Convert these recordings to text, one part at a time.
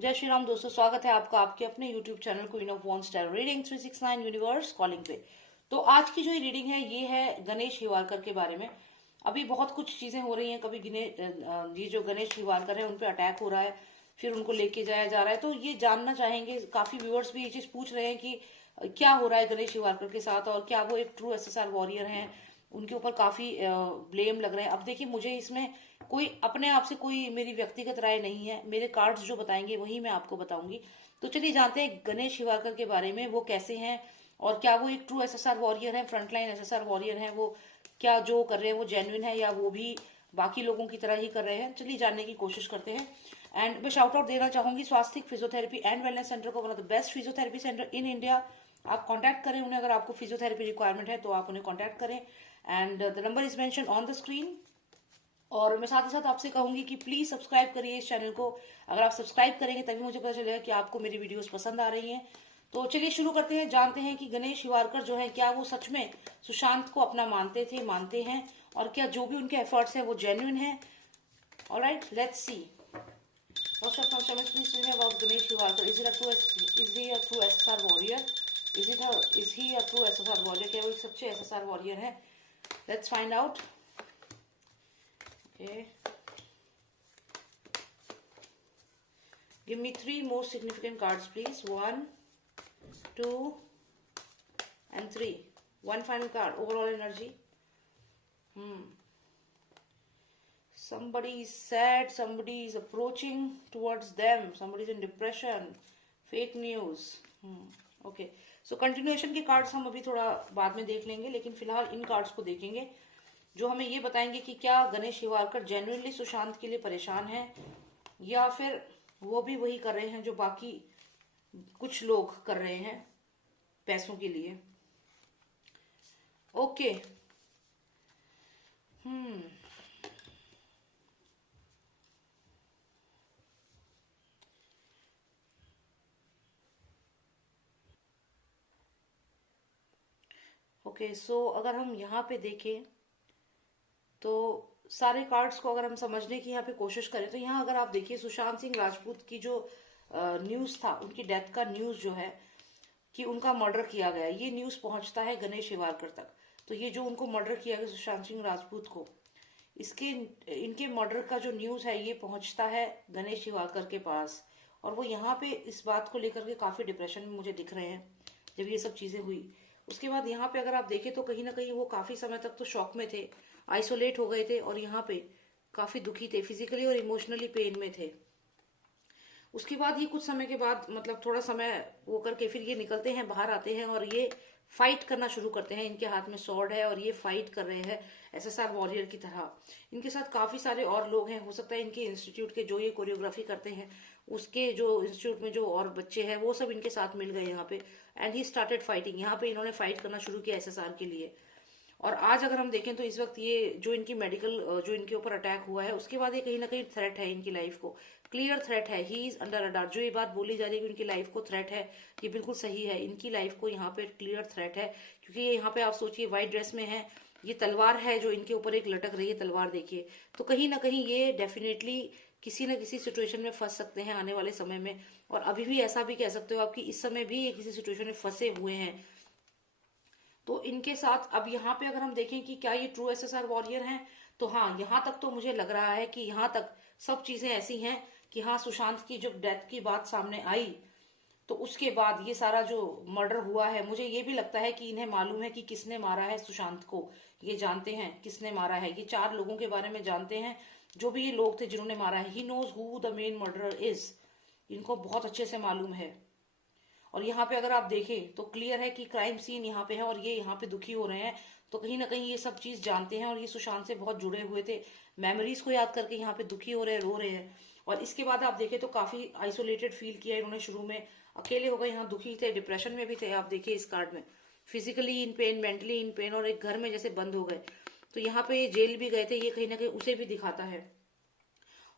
जय श्री राम दोस्तों, स्वागत है आपका आपके अपने YouTube channel queen of wands tarot reading 369 universe calling पे। तो आज की जो रीडिंग है ये है गणेश हिवारकर के बारे में। अभी बहुत कुछ चीजें हो रही हैं। कभी ये जो गणेश हिवारकर है उन पे अटैक हो रहा है, फिर उनको लेके जाया जा रहा है। तो ये जानना चाहेंगे, काफी व्यूअर्स भी ये चीज पूछ रहे हैं कि क्या हो रहा है गणेश हिवारकर के साथ और क्या वो एक ट्रू एसएसआर वॉरियर हैं। उनके ऊपर काफी ब्लेम लग रहे हैं। अब देखिए, मुझे इसमें कोई अपने आप से कोई मेरी व्यक्तिगत राय नहीं है। मेरे कार्ड्स जो बताएंगे वही मैं आपको बताऊंगी। तो चलिए जानते हैं गणेश हिवारकर के बारे में, वो कैसे हैं और क्या वो एक ट्रू एसएसआर वॉरियर है, फ्रंटलाइन एसएसआर वॉरियर है। वो क्या जो कर रहे हैं वो जेन्युइन है या वो भी बाकी लोगों की तरह ही कर रहे हैं। चलिए जानने की कोशिश करते हैं। एंड मैं शाउट आउट देना चाहूंगी स्वास्तिक फिजियोथेरेपी एंड वेलनेस सेंटर को, one of the best physiotherapy centre in India. आप कांटेक्ट करें उन्हें, अगर आपको फिजियोथेरेपी रिक्वायरमेंट है तो आप उन्हें कांटेक्ट करें। And the number is mention on the screen. और मैं साथ ही साथ आपसे कहूंगी कि प्लीज सब्सक्राइब करिए इस चैनल को। अगर आप सब्सक्राइब करेंगे तभी मुझे पता चलेगा कि आपको मेरी वीडियोस पसंद आ रही हैं। तो चलिए शुरू करते हैं, जानते हैं कि गणेश हिवारकर जो है क्या वो सच में सुशांत को अपना मानते हैं और क्या जो भी उनके एफर्ट्स हैं वो जेन्युइन है। Alright, let's see. Most of my channels, please tell me about Ganesh Hivarkar. Is he a true SSR warrior? Is he a true SSR warrior? क्या वो एक सच्चे SSR warrior है? Let's find out. Okay. Give me 3 more significant cards, please. 1, 2, and 3. One final card. Overall energy. Somebody is sad. Somebody is approaching towards them. Somebody is in depression. Fake news. Okay. So continuation के cards हम अभी थोड़ा बाद में देख लेंगे, लेकिन फिलहाल इन कार्ड्स को देखेंगे जो हमें ये बताएंगे कि क्या गणेश हिवारकर जेन्युइनली सुशांत के लिए परेशान है या फिर वो भी वही कर रहे हैं जो बाकी कुछ लोग कर रहे हैं पैसों के लिए। ओके। ओके, सो अगर हम यहाँ पे देखें तो सारे कार्ड्स को अगर हम समझने की यहाँ पे कोशिश करें तो यहाँ अगर आप देखिए सुशांत सिंह राजपूत की जो न्यूज था, उनकी डेथ का न्यूज जो है कि उनका मर्डर किया गया, ये न्यूज पहुंचता है गणेश हिवारकर तक। तो ये जो उनको मर्डर किया गया सुशांत सिंह राजपूत को, इनके मर्डर का जो न्यूज है ये पहुंचता है गणेश हिवारकर के पास। और वो यहाँ पे इस बात को लेकर के काफी डिप्रेशन में मुझे दिख रहे हैं जब ये सब चीजें हुई। उसके बाद यहाँ पे अगर आप देखें तो कहीं ना कहीं वो काफी समय तक तो शॉक में थे, आइसोलेट हो गए थे और यहाँ पे काफी दुखी थे, फिजिकली और इमोशनली पेन में थे। उसके बाद ये कुछ समय के बाद, मतलब थोड़ा समय वो करके फिर ये निकलते हैं, बाहर आते हैं और ये फाइट करना शुरू करते हैं। इनके हाथ में स्वॉर्ड है और ये फाइट कर रहे हैं एसएसआर वॉरियर की तरह। इनके साथ काफी सारे और लोग हैं, हो सकता है इनके इंस्टीट्यूट के जो ये कोरियोग्राफी करते हैं उसके जो इंस्टीट्यूट में जो और बच्चे हैं वो सब इनके साथ मिल गए यहाँ पे। And he started fighting. यहाँ पे इन्होंने फाइट करना शुरू किया एसएसआर के लिए। और आज अगर हम देखें तो इस वक्त ये जो इनकी मेडिकल जो इनके ऊपर अटैक हुआ है उसके बाद ये कहीं ना कहीं थ्रेट है इनकी लाइफ को, क्लियर थ्रेट है। He is under radar. जो ये बात बोली जा रही है कि उनकी लाइफ को थ्रेट है, ये बिल्कुल सही है। इनकी लाइफ को यहाँ पे क्लियर थ्रेट है, क्योंकि ये यहाँ पे आप सोचिए व्हाइट ड्रेस में है, ये तलवार है जो इनके ऊपर एक लटक रही है, तलवार देखिए। तो कहीं ना कहीं ये डेफिनेटली किसी न किसी सिचुएशन में फंस सकते हैं आने वाले समय में। और अभी भी ऐसा भी कह सकते हो आप कि इस समय भी ये किसी सिचुएशन में फंसे हुए हैं। तो इनके साथ अब यहाँ पे अगर हम देखें कि क्या ये ट्रू एसएसआर वॉरियर हैं, तो हाँ, यहाँ तक तो मुझे लग रहा है कि यहाँ तक सब चीजें ऐसी हैं कि हाँ, सुशांत की जब डेथ की बात सामने आई तो उसके बाद ये सारा जो मर्डर हुआ है, मुझे ये भी लगता है कि इन्हें मालूम है कि किसने मारा है सुशांत को। ये जानते हैं किसने मारा है। ये 4 लोगों के बारे में जानते हैं, जो भी ये लोग थे जिन्होंने मारा है। He knows who the main murderer is. इनको बहुत अच्छे से मालूम है। और यहाँ पे अगर आप देखें तो क्लियर है कि क्राइम सीन यहाँ पे है और ये यहाँ पे दुखी हो रहे हैं। तो कहीं ना कहीं ये सब चीज जानते हैं और ये सुशांत से बहुत जुड़े हुए थे। मेमोरीज को याद करके यहाँ पे दुखी हो रहे हैं, रो रहे हैं। और इसके बाद आप देखें तो काफी आइसोलेटेड फील किया इन्होंने शुरू में, अकेले हो गए, यहाँ दुखी थे, डिप्रेशन में भी थे। आप देखिए इस कार्ड में physically in pen, mentally in pen और एक घर में जैसे बंद हो गए। तो यहाँ पे ये जेल भी गए थे, ये कहीं ना कहीं उसे भी दिखाता है।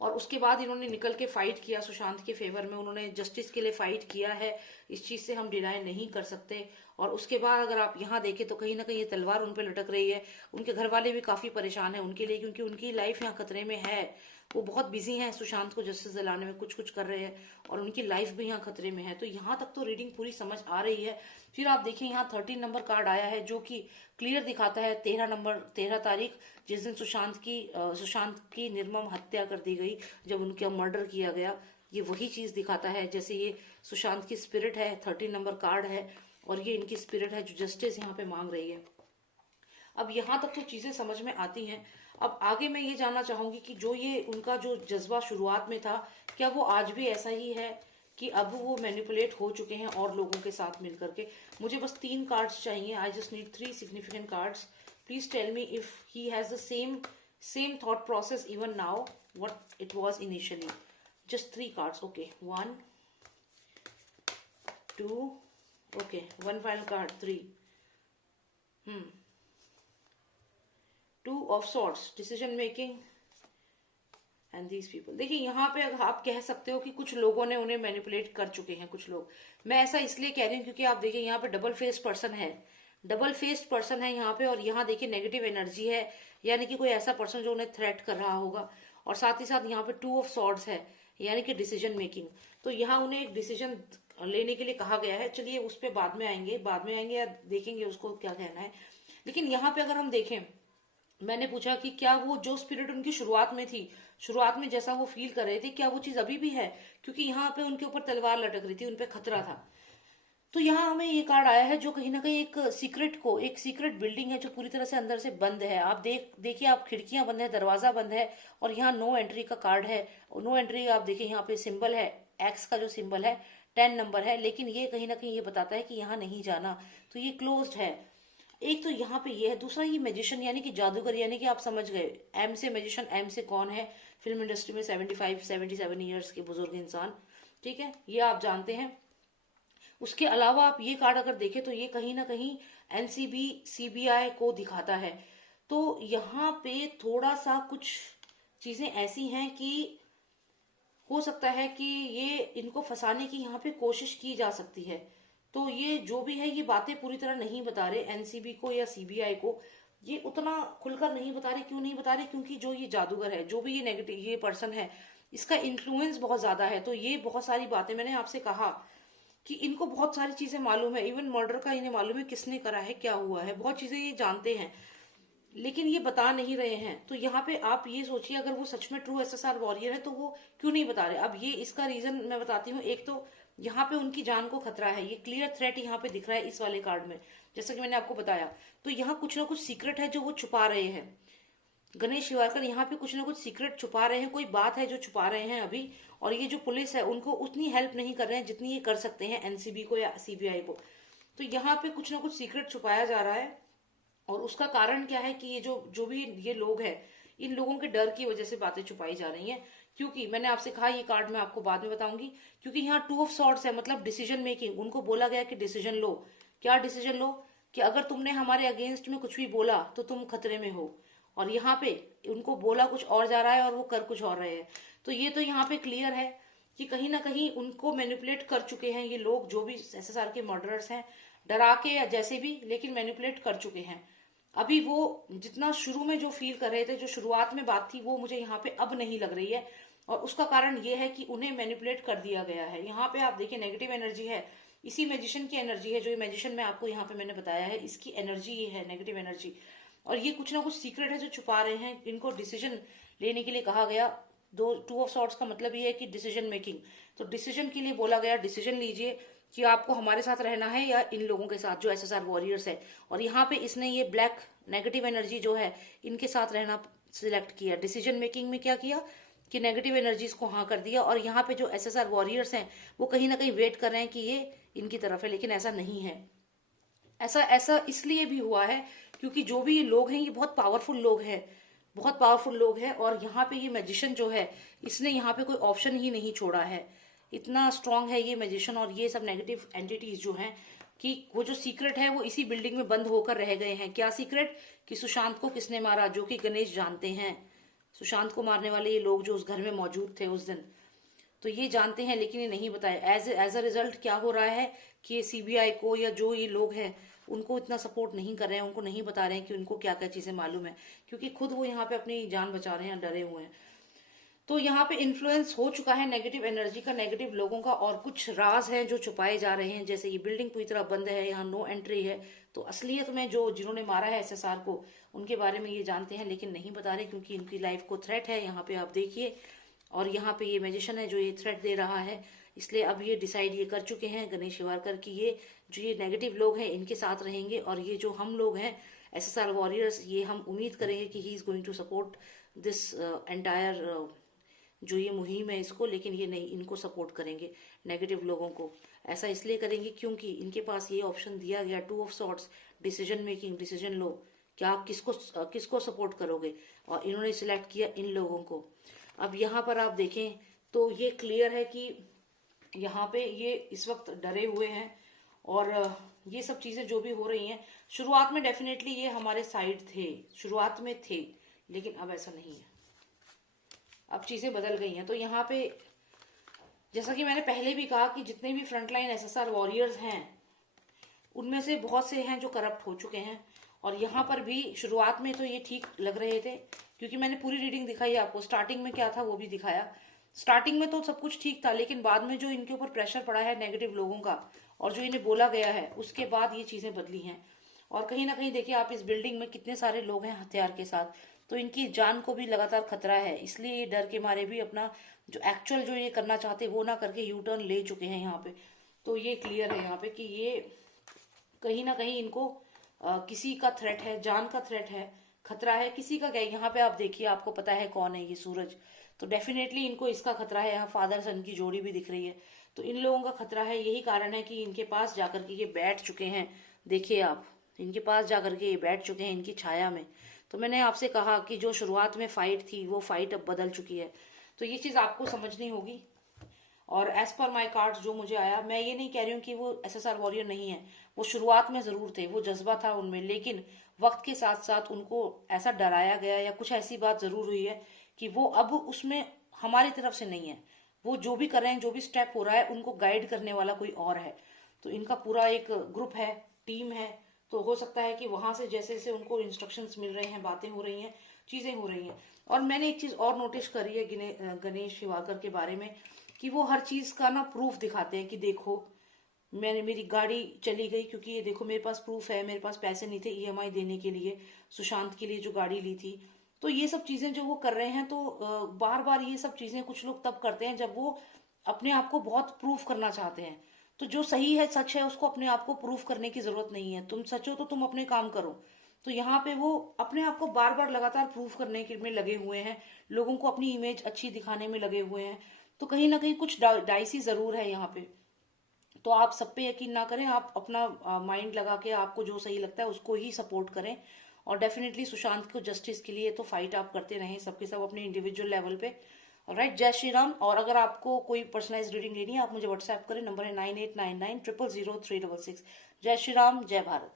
और उसके बाद इन्होंने निकल के फाइट किया सुशांत के फेवर में, उन्होंने जस्टिस के लिए फाइट किया है। इस चीज से हम डिनाई नहीं कर सकते। और उसके बाद अगर आप यहाँ देखें तो कहीं ना कहीं ये तलवार उन पे लटक रही है। उनके घर वाले भी काफी परेशान है उनके लिए, क्योंकि उनकी लाइफ यहाँ खतरे में है। वो बहुत बिजी हैं सुशांत को जस्टिस दिलाने में, कुछ कुछ कर रहे हैं और उनकी लाइफ भी यहाँ खतरे में है। तो यहाँ तक तो रीडिंग पूरी समझ आ रही है। फिर आप देखें यहाँ 13 नंबर कार्ड आया है जो कि क्लियर दिखाता है 13 तारीख जिस दिन सुशांत की निर्मम हत्या कर दी गई, जब उनका मर्डर किया गया, ये वही चीज दिखाता है। जैसे ये सुशांत की स्पिरिट है, 13 नंबर कार्ड है और ये इनकी स्पिरिट है जो जस्टिस यहाँ पे मांग रही है। अब यहाँ तक तो चीजें समझ में आती हैं। अब आगे मैं ये जानना चाहूंगी कि जो ये उनका जो जज्बा शुरुआत में था, क्या वो आज भी ऐसा ही है कि अब वो मैनिपुलेट हो चुके हैं और लोगों के साथ मिलकर के? मुझे बस 3 कार्ड्स चाहिए। I just need 3 significant cards. Please tell me if he has the same thought process even now what it was initially. Just 3 cards. Okay, 1 2, okay, 1 final card, 3। 2 of sorts, decision making and these people. देखिए यहाँ पे आप कह सकते हो कि कुछ लोगों ने उन्हें मैनिपुलेट कर चुके हैं, कुछ लोग। मैं ऐसा इसलिए कह रही हूँ क्योंकि आप देखिए यहाँ पे डबल फेस्ड पर्सन है, डबल फेस्ड पर्सन है यहाँ पे, और यहाँ देखिए नेगेटिव एनर्जी है, यानी कि कोई ऐसा पर्सन जो उन्हें थ्रेट कर रहा होगा। और साथ ही साथ यहाँ पे 2 ऑफ सॉर्ड्स है, यानी कि डिसीजन मेकिंग। तो यहाँ उन्हें एक डिसीजन लेने के लिए कहा गया है। चलिए उस पर बाद में आएंगे या देखेंगे उसको क्या कहना है। लेकिन यहाँ पे अगर हम देखें, मैंने पूछा कि क्या वो जो स्पिरिट उनकी शुरुआत में थी, शुरुआत में जैसा वो फील कर रहे थे, क्या वो चीज अभी भी है? क्योंकि यहाँ पे उनके ऊपर तलवार लटक रही थी, उनपे खतरा था। तो यहाँ हमें ये कार्ड आया है जो कहीं ना कहीं एक सीक्रेट बिल्डिंग है जो पूरी तरह से अंदर से बंद है। आप देखिए, आप खिड़कियां बंद है, दरवाजा बंद है, और यहाँ नो एंट्री का कार्ड है। नो एंट्री आप देखिए यहाँ पे सिंबल है, एक्स का जो सिंबल है, 10 नंबर है, लेकिन ये कहीं ना कहीं ये बताता है कि यहाँ नहीं जाना, तो ये क्लोज्ड है। एक तो यहाँ पे ये है, दूसरा ये मैजिशियन यानी कि जादूगर, यानी कि आप समझ गए एम से मैजिशियन। एम से कौन है? फिल्म इंडस्ट्री में 77 ईयर्स के बुजुर्ग इंसान, ठीक है, ये आप जानते हैं। उसके अलावा आप ये कार्ड अगर देखें तो ये कहीं ना कहीं एनसीबी सीबीआई को दिखाता है। तो यहाँ पे थोड़ा सा कुछ चीजें ऐसी हैं कि हो सकता है कि ये इनको फंसाने की यहाँ पे कोशिश की जा सकती है। तो ये जो भी है, ये बातें पूरी तरह नहीं बता रहे एनसीबी को या सीबीआई को, ये उतना खुलकर नहीं बता रहे। क्यों नहीं बता रहे? क्योंकि जो ये जादूगर है, जो भी ये नेगेटिव ये पर्सन है, इसका इन्फ्लुएंस बहुत ज्यादा है। तो ये बहुत सारी बातें, मैंने आपसे कहा कि इनको बहुत सारी चीजें मालूम है, इवन मर्डर का इन्हें मालूम है, किसने करा है, क्या हुआ है, बहुत चीजें ये जानते हैं, लेकिन ये बता नहीं रहे हैं। तो यहाँ पे आप ये सोचिए, अगर वो सच में ट्रू एसएसआर वॉरियर है तो वो क्यों नहीं बता रहे? अब ये इसका रीजन मैं बताती हूँ। एक तो यहाँ पे उनकी जान को खतरा है, ये क्लियर थ्रेट यहाँ पे दिख रहा है इस वाले कार्ड में, जैसा कि मैंने आपको बताया। तो यहाँ कुछ ना कुछ सीक्रेट है जो वो छुपा रहे हैं। गणेश शिवारकर यहाँ पे कुछ ना कुछ सीक्रेट छुपा रहे हैं, कोई बात है जो छुपा रहे हैं अभी। और ये जो पुलिस है उनको उतनी हेल्प नहीं कर रहे हैं जितनी ये कर सकते हैं एनसीबी को या सीबीआई को। तो यहाँ पे कुछ ना कुछ सीक्रेट छुपाया जा रहा है, और उसका कारण क्या है कि ये जो भी ये लोग हैं, इन लोगों के डर की वजह से बातें छुपाई जा रही हैं। क्योंकि मैंने आपसे कहा ये कार्ड मैं आपको बाद में बताऊंगी, क्योंकि यहाँ 2 ऑफ सॉर्ड्स है, मतलब डिसीजन मेकिंग। उनको बोला गया कि डिसीजन लो। क्या डिसीजन लो? कि अगर तुमने हमारे अगेंस्ट में कुछ भी बोला तो तुम खतरे में हो। और यहाँ पे उनको बोला कुछ और जा रहा है और वो कर कुछ और रहे हैं। तो ये तो यहाँ पे क्लियर है कि कहीं ना कहीं उनको मैनिपुलेट कर चुके हैं ये लोग, जो भी एसएसआर के मर्डरर्स हैं, डरा के या जैसे भी, लेकिन मैनिपुलेट कर चुके हैं। अभी वो जितना शुरू में जो फील कर रहे थे, जो शुरुआत में बात थी, वो मुझे यहाँ पे अब नहीं लग रही है। और उसका कारण ये है कि उन्हें मैनिपुलेट कर दिया गया है। यहाँ पे आप देखिए नेगेटिव एनर्जी है, इसी मैजिशियन की एनर्जी है। जो ये मैजिशियन मैं आपको यहाँ पे मैंने बताया है, इसकी एनर्जी ये है, नेगेटिव एनर्जी। और ये कुछ ना कुछ सीक्रेट है जो छुपा रहे हैं। इनको डिसीजन लेने के लिए कहा गया। 2 ऑफ सॉर्ट्स का मतलब ये है कि डिसीजन मेकिंग। तो डिसीजन के लिए बोला गया, डिसीजन लीजिए कि आपको हमारे साथ रहना है या इन लोगों के साथ जो एसएसआर वॉरियर्स है। और यहाँ पे इसने ये ब्लैक नेगेटिव एनर्जी जो है, इनके साथ रहना सिलेक्ट किया। डिसीजन मेकिंग में क्या किया कि नेगेटिव एनर्जीज को हाँ कर दिया। और यहाँ पे जो एसएसआर वॉरियर्स हैं वो कहीं ना कहीं वेट कर रहे हैं कि ये इनकी तरफ है, लेकिन ऐसा नहीं है। ऐसा ऐसा इसलिए भी हुआ है क्योंकि जो भी ये लोग हैं, ये बहुत पावरफुल लोग हैं, बहुत पावरफुल लोग हैं। और यहाँ पे ये मैजिशियन जो है, इसने यहाँ पे कोई ऑप्शन ही नहीं छोड़ा है। इतना स्ट्रांग है ये मैजिशियन। और ये सब नेगेटिव एंटिटीज जो हैं, कि वो जो सीक्रेट है वो इसी बिल्डिंग में बंद होकर रह गए हैं। क्या सीक्रेट? कि सुशांत को किसने मारा, जो कि गणेश जानते हैं। सुशांत को मारने वाले ये लोग जो उस घर में मौजूद थे उस दिन, तो ये जानते हैं, लेकिन ये नहीं बताया। एज अ रिजल्ट क्या हो रहा है कि ये सीबीआई को या जो ये लोग हैं उनको इतना सपोर्ट नहीं कर रहे हैं, उनको नहीं बता रहे हैं कि उनको क्या क्या चीजें मालूम है, क्योंकि खुद वो यहाँ पे अपनी जान बचा रहे हैं, डरे हुए हैं। तो यहाँ पे इन्फ्लुएंस हो चुका है नेगेटिव एनर्जी का, नेगेटिव लोगों का, और कुछ राज हैं जो छुपाए जा रहे हैं। जैसे ये बिल्डिंग पूरी तरह बंद है, यहाँ नो एंट्री है, तो असलियत में जो जिन्होंने मारा है एसएसआर को उनके बारे में ये जानते हैं, लेकिन नहीं बता रहे क्योंकि इनकी लाइफ को थ्रेट है। यहाँ पे आप देखिए, और यहाँ पे ये मैजिशियन है जो ये थ्रेट दे रहा है, इसलिए अब ये डिसाइड ये कर चुके हैं गणेश शिवारकर की ये जो ये नेगेटिव लोग हैं इनके साथ रहेंगे, और ये जो हम लोग हैं एसएसआर वॉरियर्स, ये हम उम्मीद करेंगे कि he is going to support this entire जो ये मुहिम है इसको, लेकिन ये नहीं, इनको सपोर्ट करेंगे नेगेटिव लोगों को। ऐसा इसलिए करेंगे क्योंकि इनके पास ये ऑप्शन दिया गया, 2 of swords, decision making, decision लो, क्या आप किसको सपोर्ट करोगे, और इन्होंने सिलेक्ट किया इन लोगों को। अब यहाँ पर आप देखें तो ये क्लियर है कि यहाँ पे ये इस वक्त डरे हुए हैं, और ये सब चीजें जो भी हो रही हैं, शुरुआत में डेफिनेटली ये हमारे साइड थे, शुरुआत में थे, लेकिन अब ऐसा नहीं है, अब चीजें बदल गई हैं। तो यहाँ पे जैसा कि मैंने पहले भी कहा कि जितने भी फ्रंटलाइन एसएसआर वॉरियर्स हैं उनमें से बहुत से हैं जो करप्ट हो चुके हैं, और यहाँ पर भी शुरुआत में तो ये ठीक लग रहे थे क्योंकि मैंने पूरी रीडिंग दिखाई आपको, स्टार्टिंग में क्या था वो भी दिखाया। स्टार्टिंग में तो सब कुछ ठीक था, लेकिन बाद में जो इनके ऊपर प्रेशर पड़ा है नेगेटिव लोगों का और जो इन्हें बोला गया है उसके बाद ये चीजें बदली हैं। और कहीं ना कहीं देखिए आप, इस बिल्डिंग में कितने सारे लोग हैं हथियार के साथ, तो इनकी जान को भी लगातार खतरा है, इसलिए ये डर के मारे भी अपना जो एक्चुअल जो ये करना चाहते वो ना करके यू टर्न ले चुके हैं यहाँ पे। तो ये क्लियर है यहाँ पे कि ये कहीं ना कहीं इनको किसी का थ्रेट है, जान का थ्रेट है, खतरा है, किसी का क्या। यहाँ पे आप देखिए, आपको पता है कौन है ये सूरज, तो डेफिनेटली इनको इसका खतरा है। यहाँ फादर सन की जोड़ी भी दिख रही है, तो इन लोगों का खतरा है। यही कारण है कि इनके पास जाकर के ये बैठ चुके हैं, देखिए आप, इनके पास जाकर के ये बैठ चुके हैं इनकी छाया में। तो मैंने आपसे कहा कि जो शुरुआत में फाइट थी वो फाइट अब बदल चुकी है, तो ये चीज आपको समझनी होगी। और एज पर माई कार्ड्स जो मुझे आया, मैं ये नहीं कह रही हूँ कि वो एसएसआर वॉरियर नहीं है, वो शुरुआत में जरूर थे, वो जज्बा था उनमें, लेकिन वक्त के साथ साथ उनको ऐसा डराया गया या कुछ ऐसी बात जरूर हुई है कि वो अब उसमें हमारी तरफ से नहीं है। वो जो भी कर रहे हैं, जो भी स्टेप हो रहा है, उनको गाइड करने वाला कोई और है। तो इनका पूरा एक ग्रुप है, टीम है, तो हो सकता है कि वहां से जैसे जैसे उनको इंस्ट्रक्शंस मिल रहे हैं, बातें हो रही हैं, चीजें हो रही हैं। और मैंने एक चीज और नोटिस करी है गणेश शिवारकर के बारे में, कि वो हर चीज का ना प्रूफ दिखाते हैं कि देखो मेरी गाड़ी चली गई क्योंकि ये देखो मेरे पास प्रूफ है, मेरे पास पैसे नहीं थे ईएमआई देने के लिए, सुशांत के लिए जो गाड़ी ली थी। तो ये सब चीजें जो वो कर रहे हैं, तो बार बार ये सब चीजें कुछ लोग तब करते हैं जब वो अपने आप को बहुत प्रूफ करना चाहते हैं। तो जो सही है, सच है, उसको अपने आप को प्रूफ करने की जरूरत नहीं है। तुम सच हो तो तुम अपने काम करो। तो यहाँ पे वो अपने आप को बार बार लगातार प्रूफ करने के में लगे हुए हैं, लोगों को अपनी इमेज अच्छी दिखाने में लगे हुए हैं। तो कहीं ना कहीं कुछ डाइसी जरूर है यहाँ पे। तो आप सब पे यकीन ना करें, आप अपना माइंड लगा के आपको जो सही लगता है उसको ही सपोर्ट करें। और डेफिनेटली सुशांत को जस्टिस के लिए तो फाइट आप करते रहें, सबके सब अपने इंडिविजुअल लेवल पे। राइट, जय श्री राम। और अगर आपको कोई पर्सनलाइज रीडिंग लेनी है, आप मुझे व्हाट्सएप करें, नंबर है 9899000366। जय श्री राम, जय भारत।